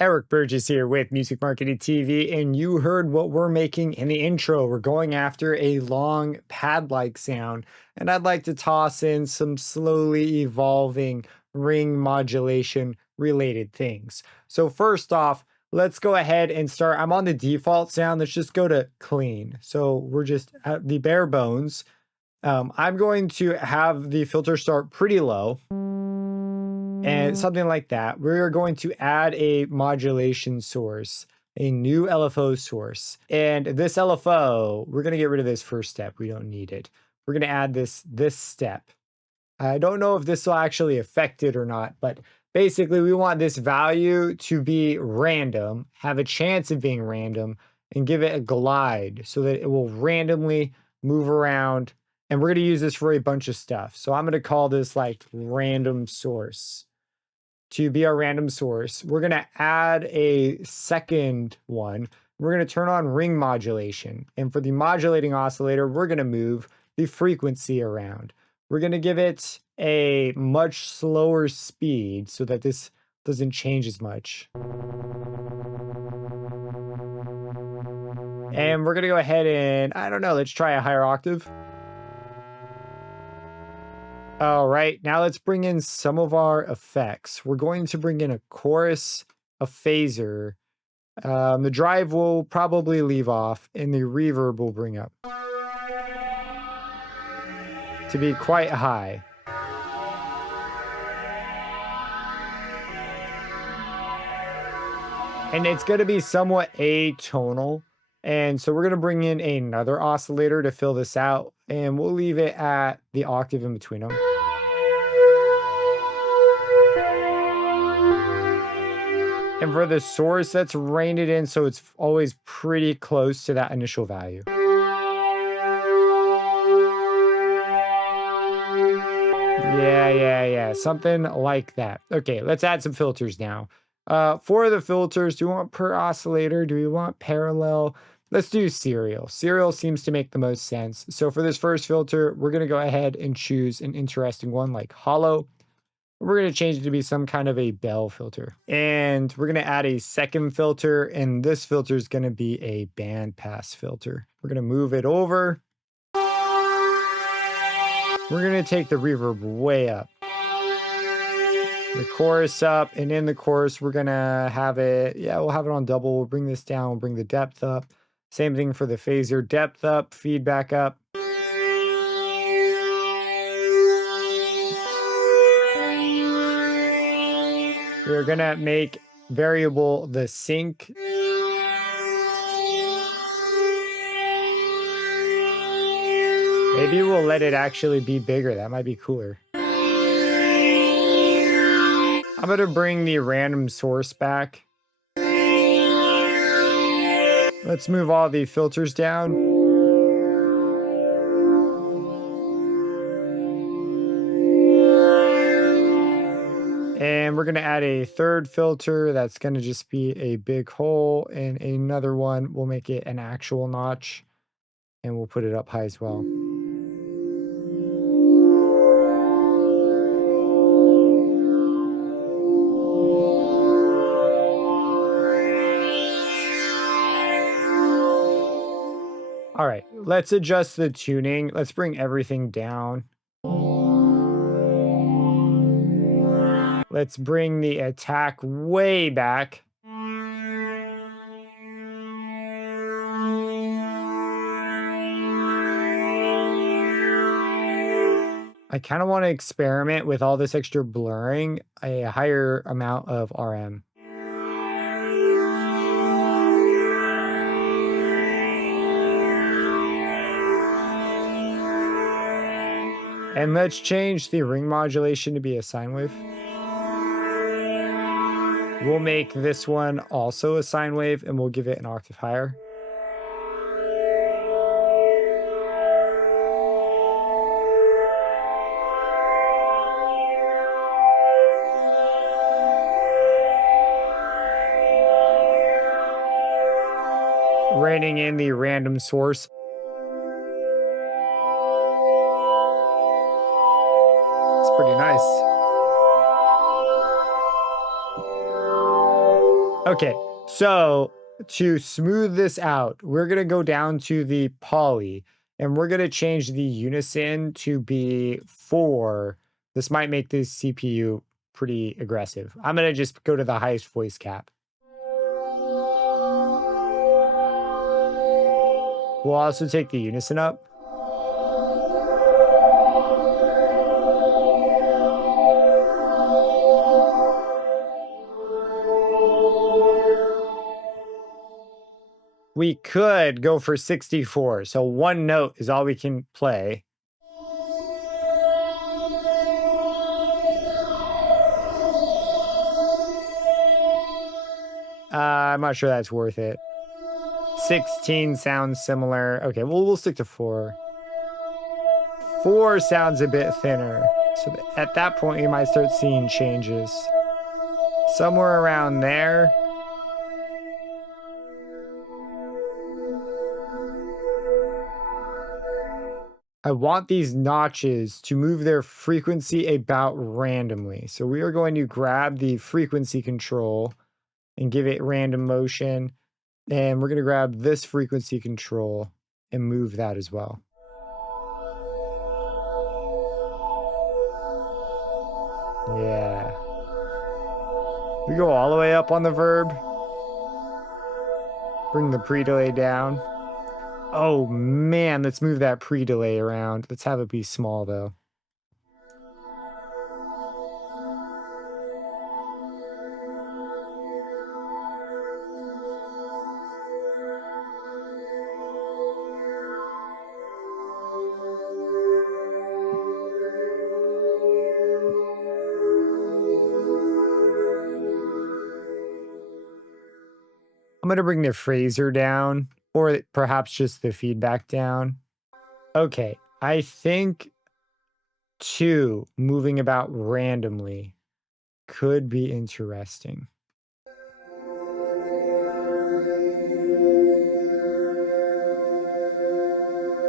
Eric Burgess here with Music Marketing TV, and you heard what we're making in the intro. We're going after a long pad-like sound, and I'd like to toss in some slowly evolving ring modulation related things. So first off, let's go ahead and start. I'm on the default sound. Let's just go to clean. So we're just at the bare bones. I'm going to have the filter start pretty low. And something like that. We're going to add a modulation source, a new LFO source. And this LFO, we're going to get rid of this first step. We don't need it. We're going to add this step. I don't know if this will actually affect it or not, but basically we want this value to be random, have a chance of being random, and give it a glide so that it will randomly move around. And we're going to use this for a bunch of stuff. So I'm going to call this like random source. To be our random source, we're going to add a second one. We're going to turn on ring modulation. And for the modulating oscillator, we're going to move the frequency around. We're going to give it a much slower speed so that this doesn't change as much. And we're going to go ahead and, I don't know, let's try a higher octave. All right, now let's bring in some of our effects. We're going to bring in a chorus, a phaser. The drive will probably leave off, and the reverb will bring up to be quite high. And it's going to be somewhat atonal. And so we're going to bring in another oscillator to fill this out, and we'll leave it at the octave in between them. And for the source, let's rein it in so it's always pretty close to that initial value. Yeah, something like that. Okay, let's add some filters now. For the filters, do we want per oscillator? Do we want parallel? Let's do serial. Serial seems to make the most sense. So for this first filter, we're going to go ahead and choose an interesting one like hollow. We're going to change it to be some kind of a bell filter. And we're going to add a second filter, and this filter is going to be a bandpass filter. We're going to move it over. We're going to take the reverb way up. The chorus up, and in the chorus, we're going to have it, we'll have it on double. We'll bring this down, we'll bring the depth up. Same thing for the phaser, depth up, feedback up. We're going to make variable the sync. Maybe we'll let it actually be bigger. That might be cooler. I'm going to bring the random source back. Let's move all the filters down. And we're going to add a third filter that's going to just be a big hole, and another one, we'll make it an actual notch, and we'll put it up high as well. All right, let's adjust the tuning. Let's bring everything down. Let's bring the attack way back. I kind of want to experiment with all this extra blurring, a higher amount of RM. And let's change the ring modulation to be a sine wave. We'll make this one also a sine wave, and we'll give it an octave higher. Reining in the random source. It's pretty nice. Okay, so to smooth this out, we're gonna go down to the poly and we're gonna change the unison to be 4. This might make this CPU pretty aggressive. I'm gonna just go to the highest voice cap. We'll also take the unison up. We could go for 64. So one note is all we can play. I'm not sure that's worth it. 16 sounds similar. Okay, well, we'll stick to 4. 4 sounds a bit thinner. So at that point, you might start seeing changes. Somewhere around there. I want these notches to move their frequency about randomly. So we are going to grab the frequency control and give it random motion. And we're going to grab this frequency control and move that as well. Yeah. We go all the way up on the verb. Bring the pre-delay down. Oh man, let's move that pre-delay around. Let's have it be small though. I'm going to bring the phaser down, or perhaps just the feedback down. Okay, I think 2 moving about randomly could be interesting.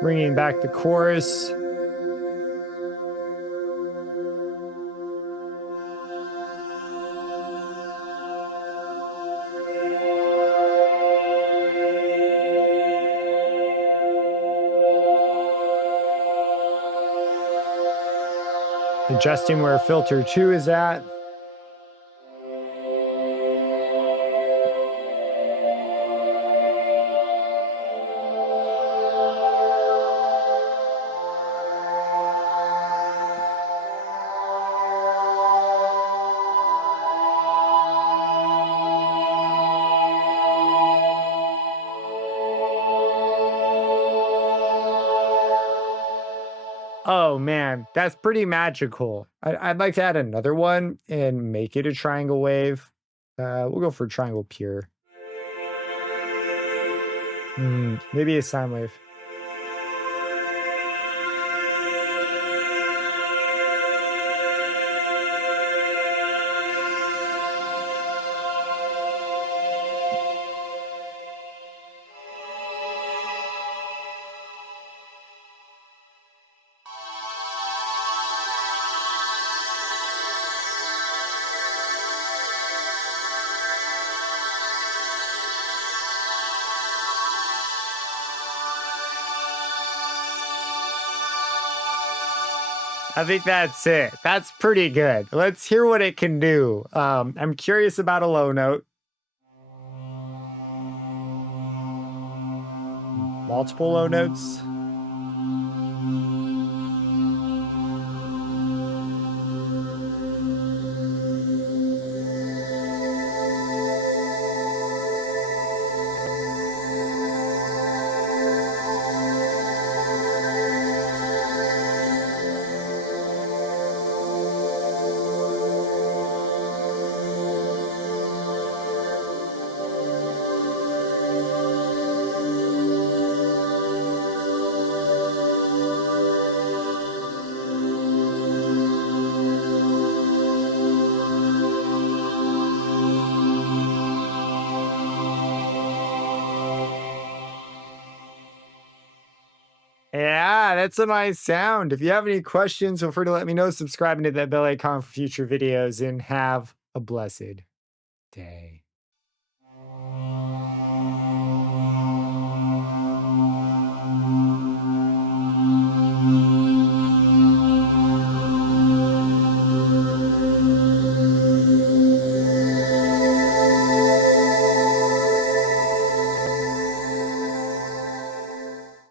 Bringing back the chorus. Adjusting where filter 2 is at. Oh man, that's pretty magical. I'd like to add another one and make it a triangle wave. We'll go for triangle pure. Maybe a sine wave. I think that's it. That's pretty good. Let's hear what it can do. I'm curious about a low note. Multiple low notes. Yeah, that's a nice sound. If you have any questions, feel free to let me know. Subscribe to that bell icon for future videos and have a blessed day.